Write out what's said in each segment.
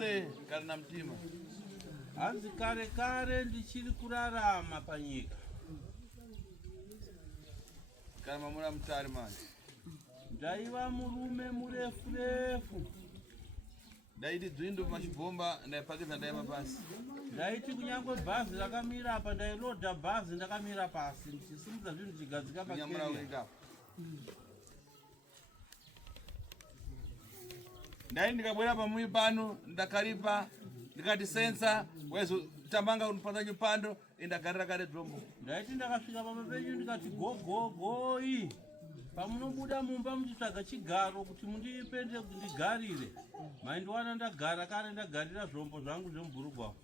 kare kana mtima. Anzi kare ndichiri kurarama panyika. Kana mamura mutari manje. Ndaiva murume murefu. Ndaiti dwindo machibomba ndaipakisa ndaima pasi. Ndaiti kunyangwe bhazi rakamira apa ndailoda bhazi ndakamira pasi ndichisimudza zvinhu chigadzika pakenya. Ndai ndikabwera pamui pano ndakaripa ndikati sensa wezo tambanga unipanda nyupando indagarira kare dhombo. Ndaiti ndakasvika pamba penyu ndikati gogoi pamunobuda mumba muchitsvaga chigaro kuti mundipende kuti ndigarire. Maindiwana ndagara kare ndagarira zvombo zvangu zvemubhurugwa.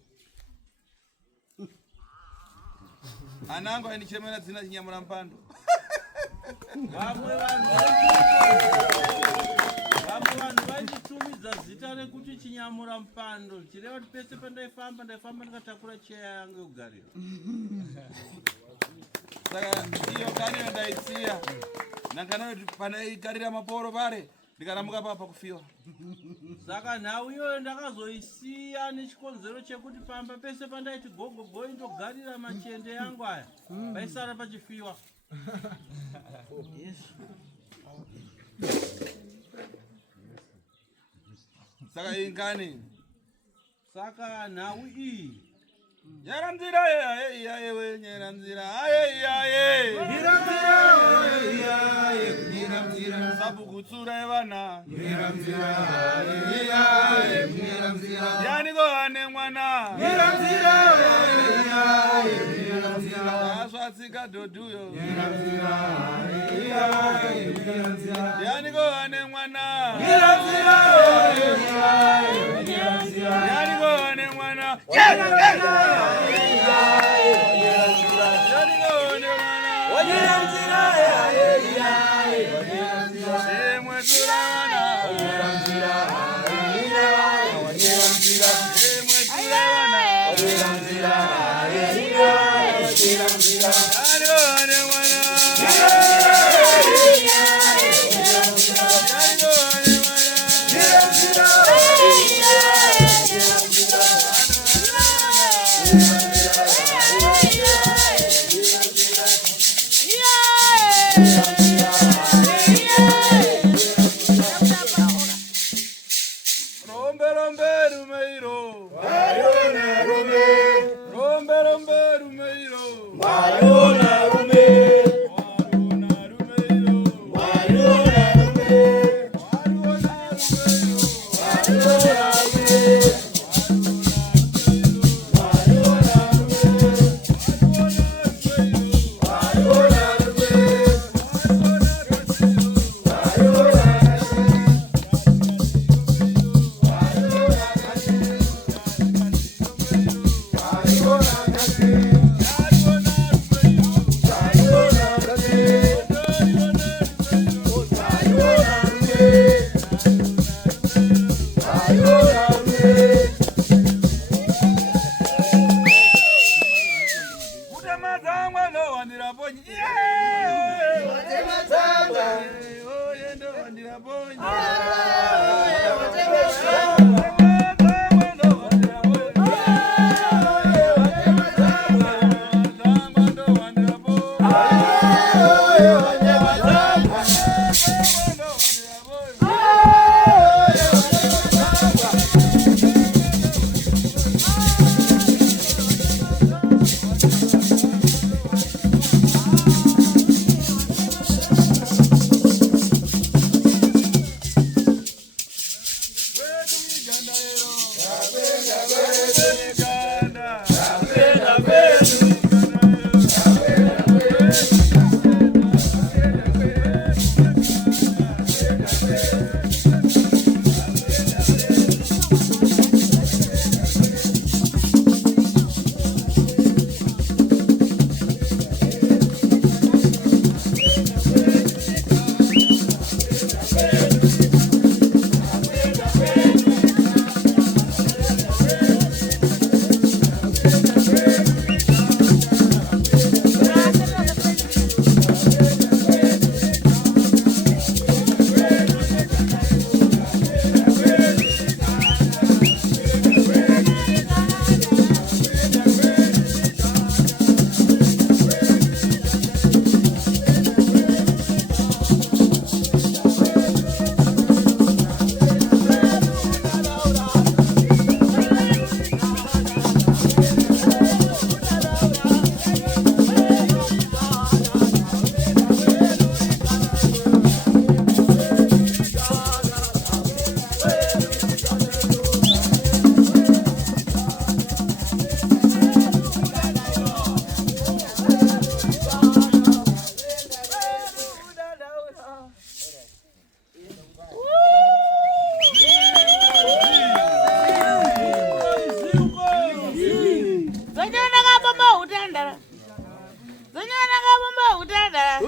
Anangu ainichemera dzina chinyamura mpando. Vamwe vanhu vachitumidza zita rekuti chinyamura mpando chireva kuti pese pandaifamba ndikatakura cheya yangu yokugarira. Saka iyo kani ndaisiya nankana kuti pandaigarira maporo pare ndikaramuka papa kufiwa. Saka nhau iyoyo ndakazoisiya nechikonzero chekuti pamba pese pandaiti gogogoi ndogarira machende yangu aya paisara pachifiwa. Saka ingani. Saka nhau iyi Nyera mzira yewe nyera mzira ye. Nyera mzira sabu kutsura evana. Nyera mzira yani go ane mwana. Nyera mzira aswatsika doduyo. Nyera mzira yani go ane mwana. Nyera mzira yani go ane mwana.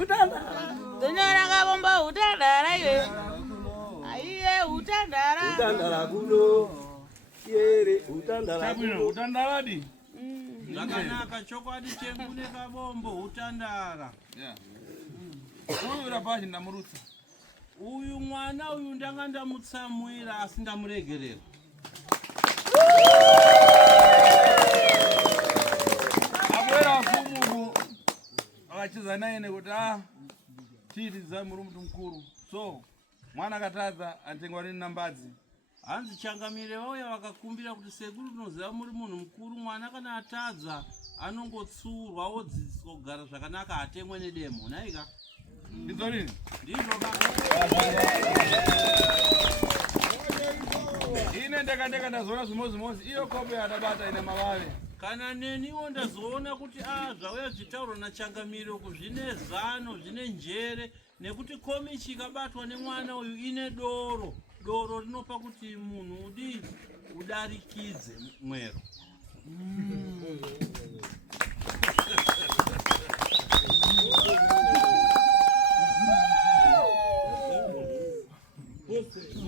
utandara. Tonyora kabombo utandara iwe. Aiye utandara. Utandara kuno. Yere utandara kuno. Utandara di. Zvakanaka chokwadi chengu nekabombo utandara. Yeah. Uyu rapachi ndamurutsa. Uyu mwana uyu ndanga ndamutsamwira asi ndamuregerera. Abwera mfumu akachiza naye nekuti chiti zamuri mtu mkuru. So mwana akatadza atengwa nini nambadzi. Hanzi changamire vauya vakakumbira kuti sekuru tunoziva muri munhu mukuru, mwana kana atadza anongotsurwa odzidziswa kugara zvakanaka atemwe nedemo. Naika Ndidzo nini? ndizvo Ine ndeka ndazoona zvimozimozi iyo kope yatabata ine mavave. kana neniwo ndazoona kuti zvauya zvitaurwa nachangamire uku zvine zano zvine njere, nekuti komichi ikabatwa nemwana uyu ine doro. Doro rinopa kuti munhu udarikidze mwero.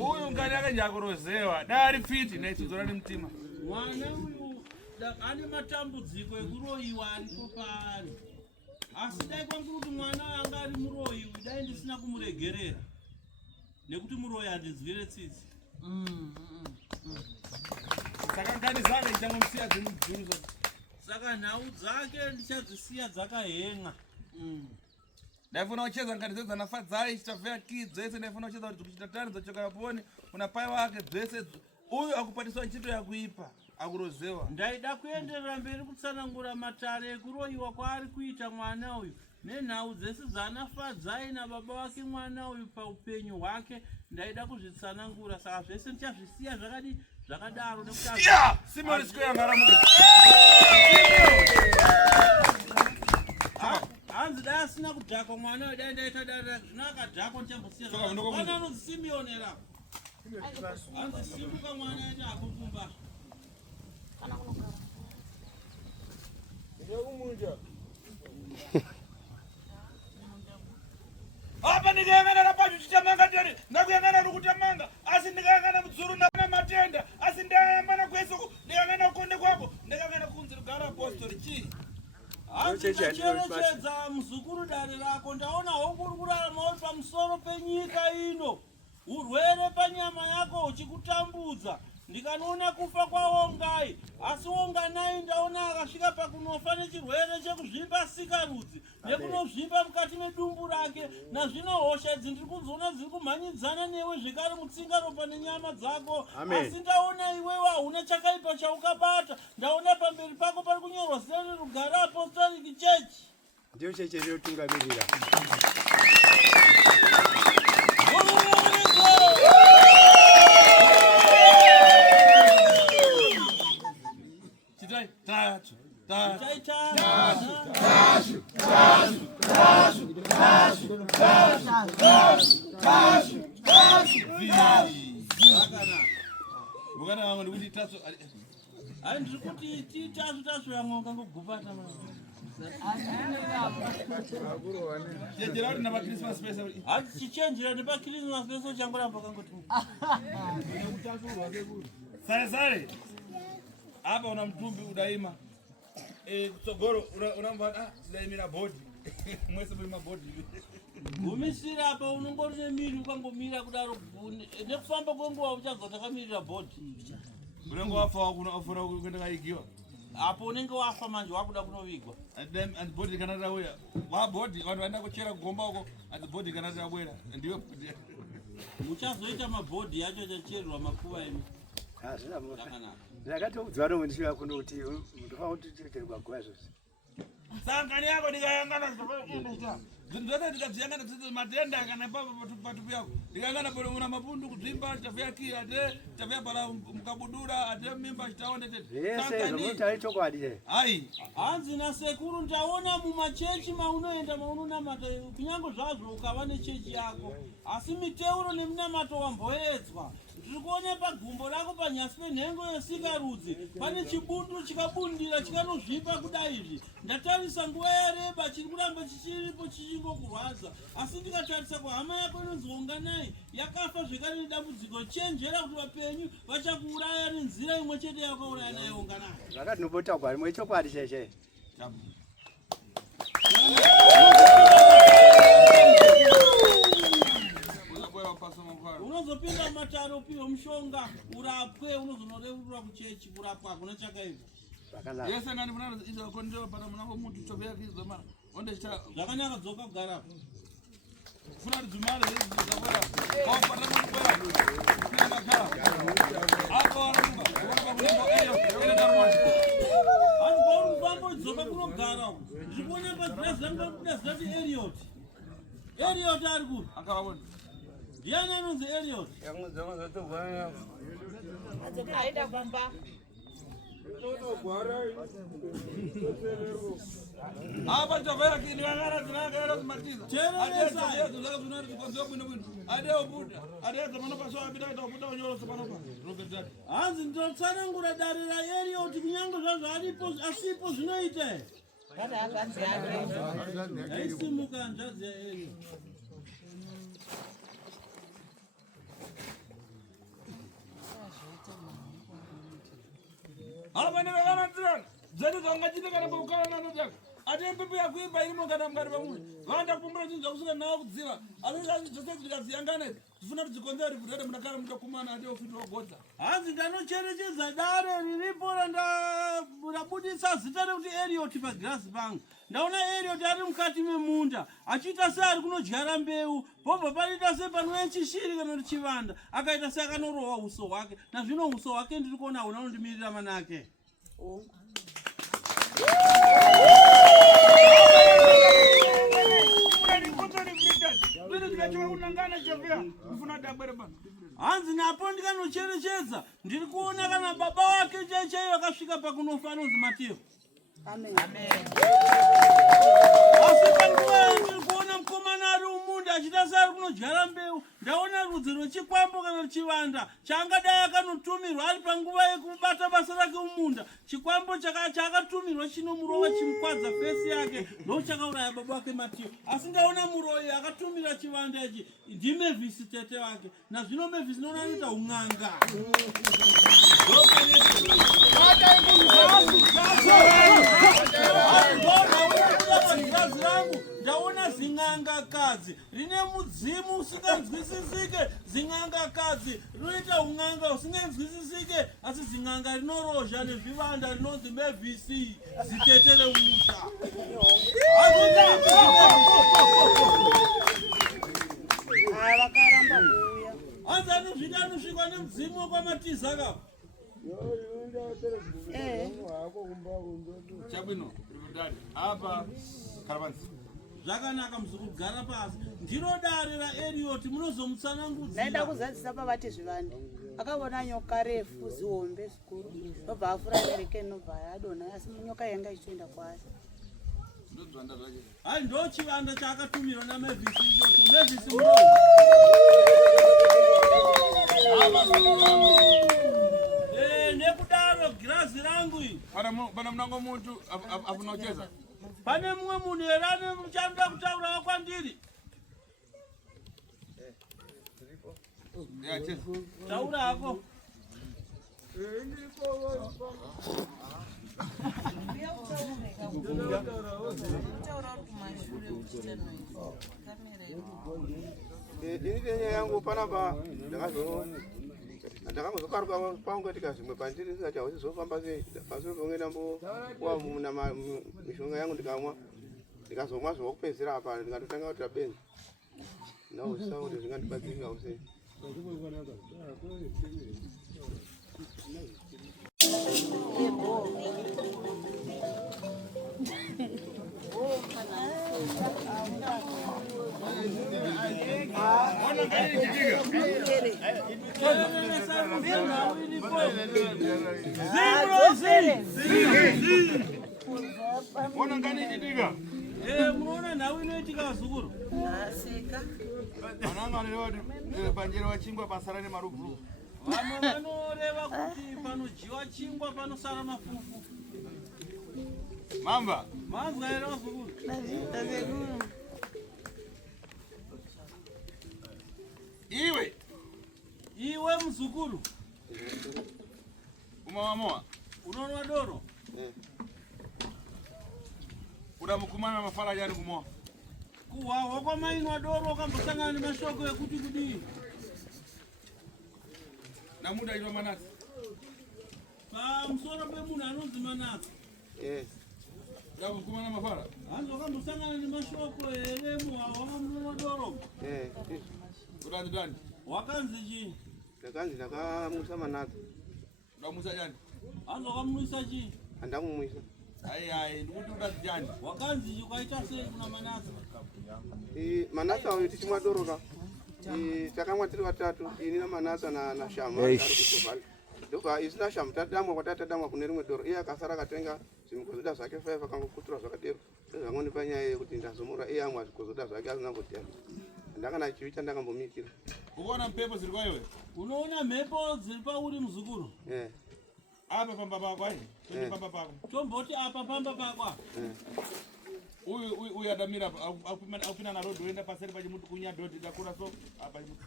Uyu ngani akanyakurozewa dari fiti naitsudzora nemutima. Mwana uyu ane matambudziko ekuroyiwa aripo paari, asi dai kwangu kuti mwana anga ari muroyi dai ndisina kumuregerera, nekuti muroyi handinzwire tsitsi. Saka ngani zake ichangomusiya dzimudzuru. Saka nhau dzake ndichadzisiya dzakahen'a. Ndaifuna kucheza ngani dzese dzanafadzai chitavheya ki dzese ndaifuna kucheza kuti kuchitatani dzochoka yaponi kuna pai wake dzese. Uyu akupatiswa ntchito yakuipa akurozewa. Ndaida kuenderera mberi kutsanangura matare ekuroyiwa kwaari kuita mwana uyu nenhau dzese dzanafadzai nababa wake mwana uyu paupenyu hwake. Ndaida kuzvitsanangura, saka zvese ndichazvisiya zvakadaro nekuti Simon Square ngaramuka. hanzi dai asina kudhakwa mwana uyu dai ndaita dara zvino akadhakwa ndichambosiya ana anonzi Simeonera. Hanzi simuka mwana aiti akupumba. Apa ndikayangana napacho chichamanga tiri ndakuyangana nokutamanga asi ndikayangana mudzuru ndana matenda asi ndayambana kwesuku ndikayangana kukonde kwako ndikayangana kunzi rugara apostoli chii. Hanzi ndacherechedza muzukuru dare rako ndaona hokuri kurarama uri pamusoro penyika ino, urwere panyama yako huchikutambudza. Ndikanoona kufa kwawongai, asi wonganai ndaona akasvika pakunofa nechirwere chekuzvimba sikarudzi nekunozvimba mukati medumbu rake. Nazvino hosha idzi ndiri kuzoona dziri kumhanyidzana newe zvekare mutsinga ropa nenyama dzako. Asi ndaona iwewe hauna chakaipa chaukabata. Ndaona pamberi pako pari kunyorwa zita reRugare Apostolic Church. Ndio cheche inotungamirira. Ndiri kuti titasu yamwe ukangogupata chichenjera nepakrismas pese changoramba kangoti sare apa una mtumbi udaima kutsogoro unamva sidaimira bhodhi mwese muri mabhodhi gumisira apa unongori nemiri ukangomira kudaro nekufamba kwenguva uchazoti akamirira bhodhi unenge wafa unofuna kuenda kaigiwa apo unenge wafa manje wakuda kunovigwa and bhodhi kana rauya wabhodhi vanhu vaenda kuchera kugomba uko and bhodhi kana rabwera ndiwe muchazoita mabhodhi yacho chachererwa makuva emi ndakatoudzwa nomwe ndisvika kuno kuti ndofana kuti tirekerwa guva zvose sangani yako ndikayangana zvinhu zvose ndikaziyangana matenda kana patupi yako ndikayangana una mapundu kudzimba chitavheya ki ate chitavheya pala mukabudura ate mimba chitaonete chokwadi hai hanzi nasekuru ndaona mumachechi maunoenda maunonamata kunyange zvazvo ukava nechechi yako asi miteuro nemunamato wamboedzwa Ndikuona pagumbo rako panyasi penhengo yesikarudzi pane chibundu chikabundira chikanozvipa kudai izvi. Ndatarisa nguva yareba chiri kuramba chichiripo chichingokurwadza. Asi ndikatarisa kuhama yako inonzi Unganai yakafa zvekare nedambudziko. Chenjera kuti vapenyu vachakuuraya nenzira imwe chete yakauraya nayo Unganai. Zvakati nobotagwa rimwe chokwadi cheshe. Unozopinda mataro piwo mushonga urapwe unozonoreurura kuchechi kurapwa kuna chakaiva. Yesa ngani mwana izo kondio para mwanangu muntu chobea kizo mara. Onde cha Zvakanyaka dzoka kugara. Funa dzumare zizabara. Kwa para mwana. Nanga. Ako arumba. Kwa kunembo ele darwa. Ani bombo dzoka kunogara. Ndikuona pa dress rangu kuda zati Elliot. Elliot ari ku. Akawabona. Diana anonzi Elliot. Aida bamba. Aba chovera kini ngara tinagera kumatiza. Cheresa tunari kukonzo bwino bwino. Ade obuda. Ade zamano paso abida ita obuda onyoro sepano pa. Robert. hanzi ndotsanangura dare raElliot kunyange zvazvo asipo zvinoite. Kana akanzi yake. Aisimuka nzvadzi yaElliot. Aba ne ngara tsana. Zeni zangachite kana bukana nano chaka. Ade mpepe yakuimba irimo kana mngari pamwe. Vanda kumbura chinza kusika nawo kudziva. Azozvi zvose zvikaziyangana. Zvifuna kudzikonzera kuti munakara mutakumana ade ofitwa godza. Hanzi ndanocherechedza dare riripo rabudisa zita rekuti Elliot pagirasi pangu. Ndaona Elliot ari mukati memunda achiita seari kunodyara mbeu. Pobva panoita sepanoya chishiri kana kuti chivanda. Akaita seakanorohwa uso hwake. Nazvino uso hwake ndiri kuona huna unondimirira manake. Hanzi napo ndikanocherechedza ndiri kuona kana baba wake chaichai vakasvika pakunofa anonzi Mateo. Amen. Asi panguva ndiri kuona mukomana ari mumunda achiita seari kunodyara mbeu. Ndaona rudzi rwechikwambo kana chivanda chaangadai akanotumirwa ari panguva yekubata basa rake mumunda. Chikwambo chaakatumirwa chinomurova chimukwadza fesi yake ndochakauraya baba wake Mateo. Asi ndaona muroyi akatumira chivanda ichi ndiMavis tete wake. Nazvino Mavis ndinoona anoita un'anga. Ndaona zing'angakadzi rine mudzimu usinganzwisisike. Zing'angakadzi rinoita un'anga usinganzwisisike asi zing'anga rinorozha nezvivanda rinonzi Mavis zitetere musha. Vakaramba kuuya. Hanzi anozvida anosvikwa nemudzimu wekwamatiza kapa. Chabwino, Dad. Apa Karavansi. Zvakanaka muzokugara pasi. Ndiro dare raElliot munozomutsanangudzira. Ndaenda kuzadzisa pavati zvivande. Akaona nyoka refu zihombe zikuru. Ndobva afura nerekeni nobva adonha asi nyoka yanga ichienda kwaari. Ndodzvanda zvake. Hai ndo chivanda chaakatumirwa naMavis ichocho. Mavis muroyi. Nekudaro girazi rangu iyi. Pana mnango muntu afuna kucheza. Pane mumwe munhu here ane muchanoda kutaurawo kwandiri? Cheza. Taura hako. Ini kayaknya yang gue panah pak, ada kamu suka kalau pang ketika semua panci itu saja udah sopan pasti, masuk pengen nampu, wah nama misalnya yang udah kamu dikasih masuk pesir apa, dengan tengah udah ben, nggak usah udah dengan pasti nggak usah. Muona nawe inoitika vazukuru. Vananga vanoti panjero vachingwa pasara nemarufu. Vamwe vanoreva kuti panojiwa chingwa panosara mafufu. Mamba. Manzwa here vazukuru? Iwe mzukuru. Umawamoa. Unono doro. Udamukumana mafara jani kumoa. Kuwawa kwa mainwa doro kambosangana ni mashoko ekuti kudii. Na muda ilwa manasi. Msoro pe muna anonzi manasi. Udamukumana mafara. Anzo kambosangana ni mashoko elemu wawa mnono doro. Udani. Wakanzi ji. Ndakanzi ndakamusa manasi. Udamusa jani. Anzo kamuisa ji. Andamumwisa. Ai ndikuti udani jani. Wakanzi ji ukaita sei kuna manasi. Manasi awo tichimwa doro ka. Takamwa tiri vatatu ini na manasa na shama ari kutobali. Doka isina shama tadamwa kwa tatadamwa kune rimwe doro. Iya kasara katenga zimikozoda zvake 5 akangokutura zvakadero. Zvangoni panyaya yekuti ndazomura iya amwe zvikozoda zvake asina kutenda. Ndakana chivicha ndakambomikira. Unaona mpepo zili kwa iwe? Unaona mpepo zili pa uri mzukuru? Apa pamba pako ai? Pamba pako. Tomboti apa pamba pako. Uyu adamira akupina na road uenda paseri pa chimutu kunya doti dakura so apa chimutu.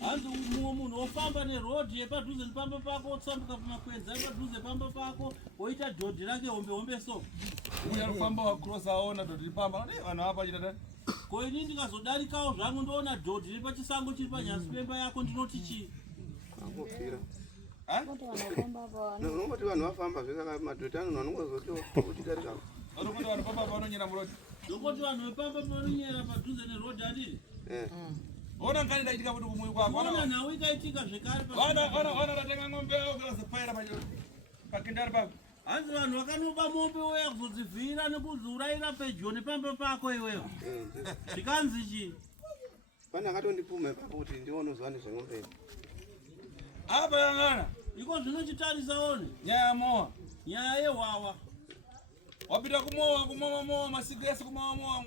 Hanzi munhu ofamba ne road yepadhuze pamba pako otsambuka kumakwenza padhuze pamba pako oita dhodhi rake hombe so. Uyu anofamba wa cross aona dhodhi pamba. Vanhu apa chitata. Ko ini ndikazodarikawo zvangu ndoona dhodhi riri pachisango chiri panyasi pemba yako ndinoti chii? Angofira. Vanhu unongoti vanhu vafamba zvesaka madhodhi anhu anongozoti uchidarika. Vanongoti vanhu pamba vanonyera murodi. Ndokoti vanhu vepamba vanonyera padhuze nerodhi adiri. Ona ngani ndaitika kuti kumuyi kwako. Ona nawo ikaitika zvekare pa. Ona ratenga ng'ombe okazopaira pakindari pako. Hanzi vanhu vakanoba mombe uya kuzodzivhira nekuzourayira pedyo nepamba pako iwewe. Zvikanzi chii? Pane akatondipuma kuti ndione zvane zveng'ombe. Apa yangana. Iko zvinochitarisaone. Nyaya yamoa. Nyaya yewawa. Wapita kumowa masiku ese kumowa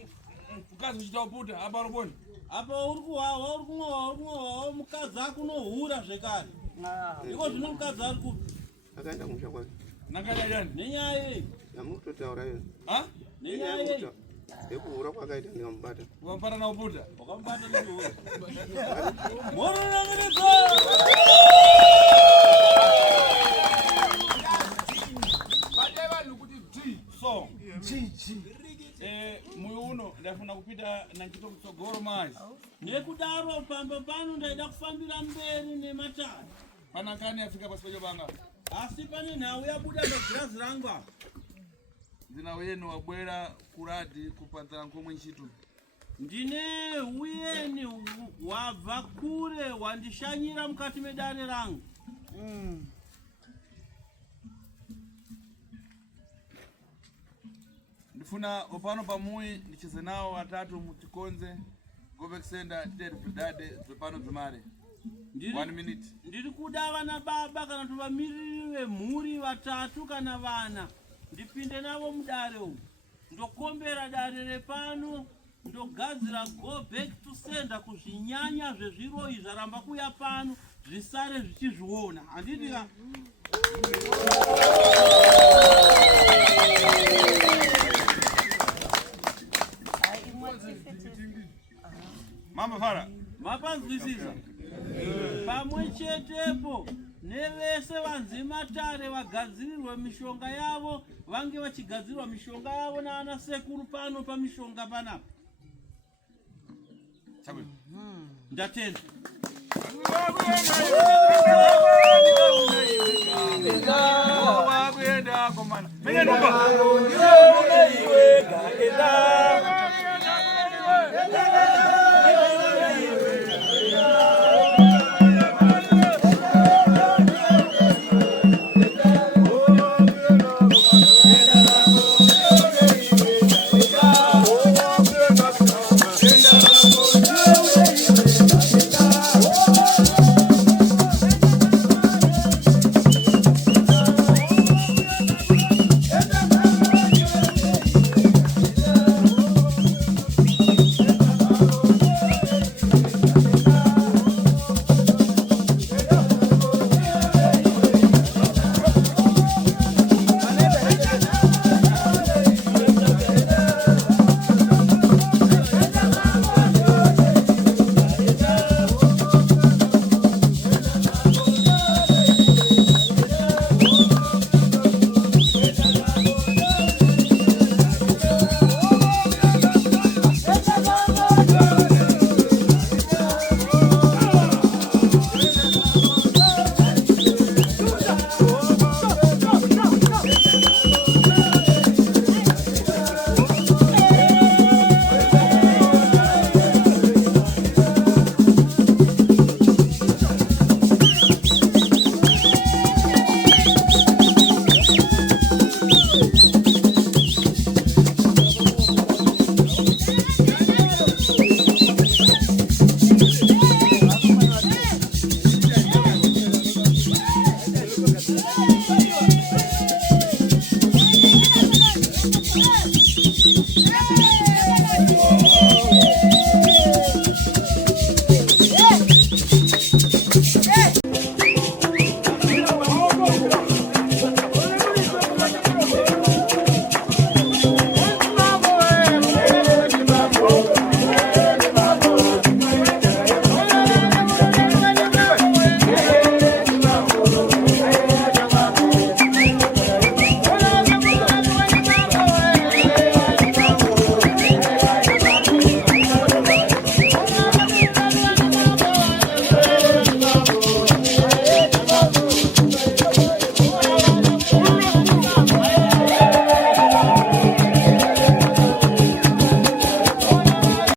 mkazi kuchita uputa apa roboni. Apa uri kuwawa uri kumwawa mukadzi akunohura zvekare. Iko zvino mukadzi ari kupi? Akaenda kumusha kwake. Nanganya jani? Nenyaya yei? Namutotaura iyo. Nenyaya yei? Yekuhura kwakaita ndikamubata. Ukampata na uputa? Wakamubata nekuhura. Moronangiridza! So, muyu uno ndafuna kupita na nchito kutsogoro mazi. Nekudaro pamba pano ndaida kufambira mberi nematari. Pana nkani afika pasipo banga. Asi pane nhawu yabuda pagirazi rangu apa. Ndina uyeni wabwera kuradi kupanzana nkomwe nchito. Ndine uyeni wabva kure wandishanyira mukati medare rangu. Ndifuna opano pamuyi ndicheze nawo watatu mutikonze Govek Senda Ted Dade zvepano dzimare. 1 minute. Ndiri kuda vana baba kana kuti vamiriri vemhuri vatatu kana vana ndipinde navo mudare umu ndokombera dare repano ndogadzira Go Back to Sender kuzvinyanya zvezviroi zvaramba kuya pano zvisare zvichizviona handiti ka Mama Fara mapanzwisisa pamwe chetepo nevese vanzimatare vagadzirirwe mishonga yavo vange vachigadzirirwa mishonga yavo naana sekuru pano pamishonga panapa. Ndatenda. wakuenda komana.